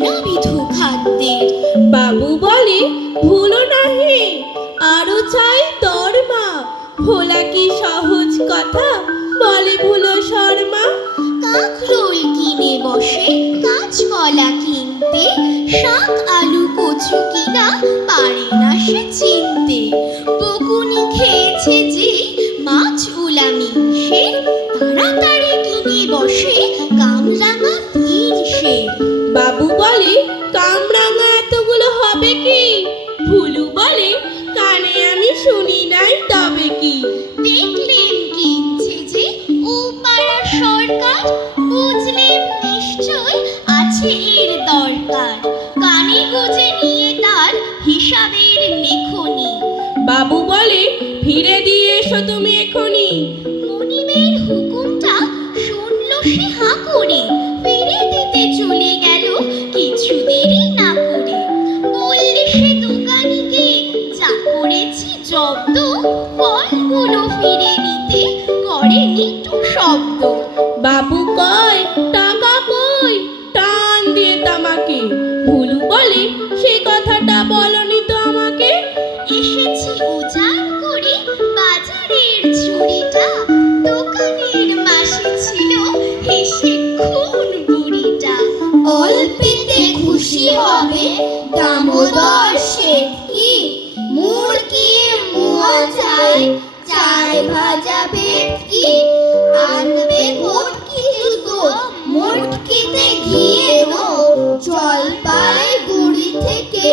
নানাবিধ খাদ্যের। বাবু বলে ভুলো নাহি আরো চাই দরমা, ভোলা কি সহজ কথা বলে ভুলো শর্মা। কাঁকরোল কিনে বসে কাঁচকলা কিনতে, শাক আলু কচু কিনা পারে না সে চিনতে। বকুনি খেয়েছে যে মাছ উলামি সে, তাড়াতাড়ি কিনে বসে কামরাঙা 3 সের। বাবু বলে কামরাঙা এতগুলো হবে কি, ভুলু বলে কানে আমি শুনি নাই তবে কি। দেখলেন কিনছে যে ও পাড়ার সরকার, বুঝলেন নিশ্চয় আছে এর দরকার। কানে গুজে নিয়ে তার হিসাবের লেখনি। বাবু বলে ফিরে দিয়ে এসো তুমি এখনি। মনিবের হুকুমটা শুনল সে হাঁ করে, ফিরে দিতে চলে গেল কিছু দেরি না করে। বললে সে দোকানিকে যা করেছি জব্দ, ফলগুলো ফিরে নিতে করেনি তো শব্দ। বাবু কয় টাকা কই, টান দিয়ে তামাকে। ভুলু বলে সে কথাটা বলনি তো আমাকে। এসেছি উজাড় করে বাজারের ঝুড়িটা, দোকানের মাসি ছিল হেসে খুন বুড়িটা। অল্পেতে খুশি হবে দামোদর শেঠ কি, মুরকি মোয়া চাই চাই ভাজা ভেটকি। আনবে ভটকি জুতো মোটকিতে ঘিয়ে নো, জলপাই গুড়ি থেকে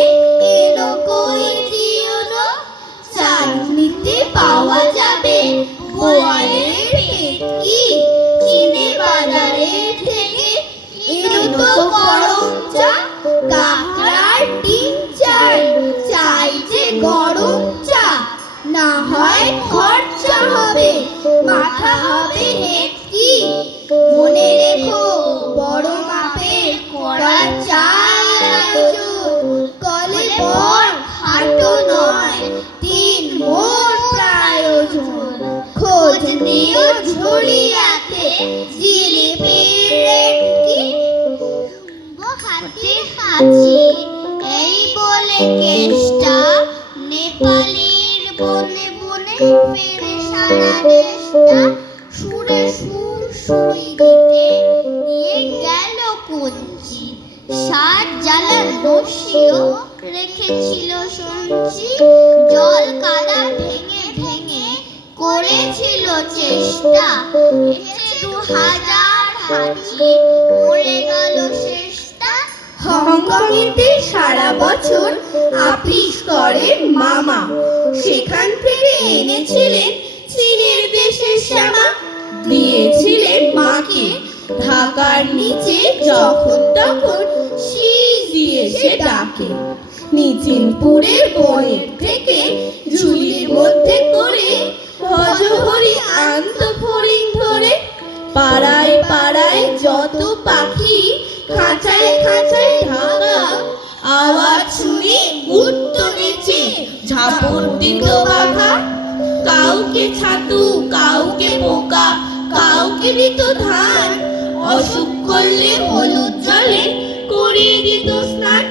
এলো কই দিও না। চাটনিতে পাওয়া যাবে বোয়ালের ভেটকি, চিনে বাজারে থেকে এলো তো গরম চা। কাঁকড়ার ডিম চাই চাই যে গরম চা, না হয় খরচা হবে মাথা হবে হেটকি। মনে রেখো বড় মাপের করা চাই আয়োজন, কলে পর হাটো নয় 3 মোট প্রয়োজন। খোঁজ নিও ঝুড়িয়াতে জিলিপির রেট কি। হাতে হাঁচি এই বলে কেষ্টা, নেপালের বনে বনে ফেরে সারা দেশটা। সুরে সুর সুই দিতে নিয়ে গেল কঞ্চি, 60 জ্বালার রশিও রেখেছিল সঞ্চি। জল কাদা ভেঙে ভেঙে করেছিল চেষ্টা, এসে 2000 হাঁচি মরে গেল শেষটা। হংকংয়েতে সারা বছর আপিস করেন মামা, সেখান থেকে এনেছিলেন চীনের দেশের শ্যামা। দিয়েছিলেন মাকে ঢাকার নিচে যখন তখন শীষ দিয়ে সে ডাকে। নিচিনপুরের বনের থেকে ঝুলির মধ্যে করে ভজহরি আন্ত ফড়িং ধরে। পাড়ায় পাড়ায় যত পাখি খাঁচায় খাঁচায় ঢাকা, আওয়াজ শুনে উঠত নিচে ঝাপড় দিত বাঘা। কাউকে ছাতু কাউকে পোকা কাউকে দিত ধান, অসুখ করলে হলুদ জলে করিয়ে দিত স্নান।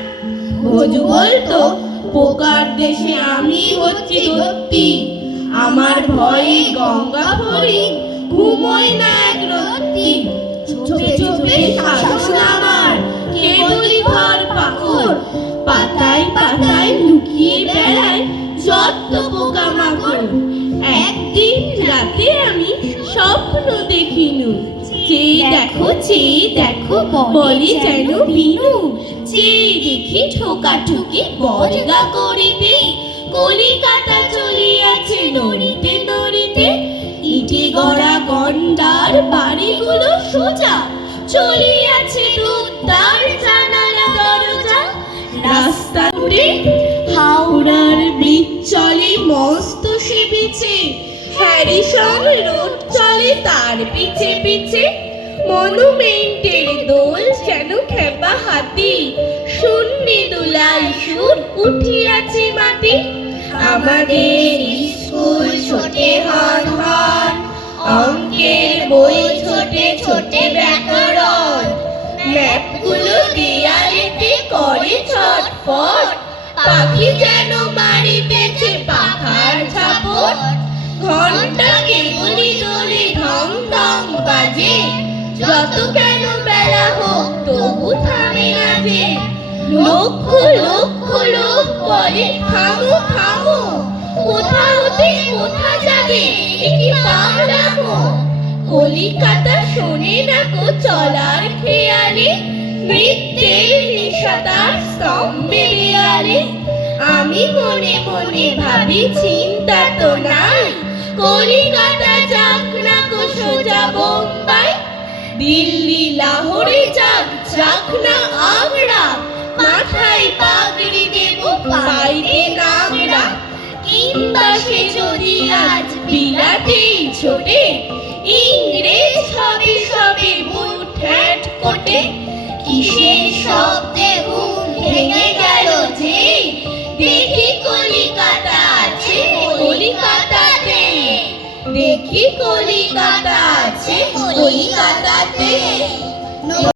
ভজু বলতো পোকার দেশে আমি হচ্ছি দত্তি, আমার ভয়ে গঙ্গা ফড়িং ঘুমোয় না এক রত্তি। চোপে চোপে শাসন আমার কেবলই ঘর পাকড়, পাতায় পাতায় লুকিয়ে বেড়ায় যত পোকা মাকড়। একদিন রাতে আমি স্বপ্ন দেখিনু, চেয়ে দেখো বলে যেন বিনু। চেয়ে দেখি ঠোকাঠুকি বর্গা করিতে, কলিকাতা চলিয়াছে নড়িতে নড়িতে। ইটে গড়া গন্ডার বাড়িগুলো সোজা, চলিয়াছে দুদ্দার জানালা দরজা। রাস্তা উঠে হাওড়ার ব্রিজ চলে মস্ত সে পিছে, হ্যারিসন রোড চলে তার পিছে পিছে। মনুমেন্টের দোল যেন খেপা হাতি, শূন্যে দোলায় সুর উঠিয়াছে মাটি। আমাদের স্কুল ছোটে হন হন, অঙ্কের বই ছোটে ছোটে ব্যাকরণ। ম্যাপগুলো দেয়ালেতে করে ছটফট, পাখি যেন মারিতেছে পাখার ঝাপট। ঘন্টা কেবলি দোলে ঢং ঢং বাজে, যত কেন বেলা হোক তবু থামে না যে। লক্ষ লক্ষ লোক বলে থামো থামো, কোথা হতে কোথা যাবে কি পাগলামো। কলিকাতা শোনে না কো চলার খেয়ালে, নৃত্যের নিশাতার স্তম্ভে দেয়ালে। আমি মনে মনে ভাবি চিন্তা তো নাই, কলিকাতা যাক না কো সোজা বোম্বাই। দিল্লি লাহোরে যাক, যাক না আগ্রা, মাথায় পাগড়ি দেব পাইতে নাগরা। কিংবা সে যদি আজ বিলাতেই ছোটে, ইংরেজ হবে সবে বুট হ্যাট কোটে। কিসের শব্দে ঘুম ভেঙে গেল যে, দেখি কলিকাতা আছে কলিকাতাতে। দেখি কলিকাতা আছে কলিকাতাতে।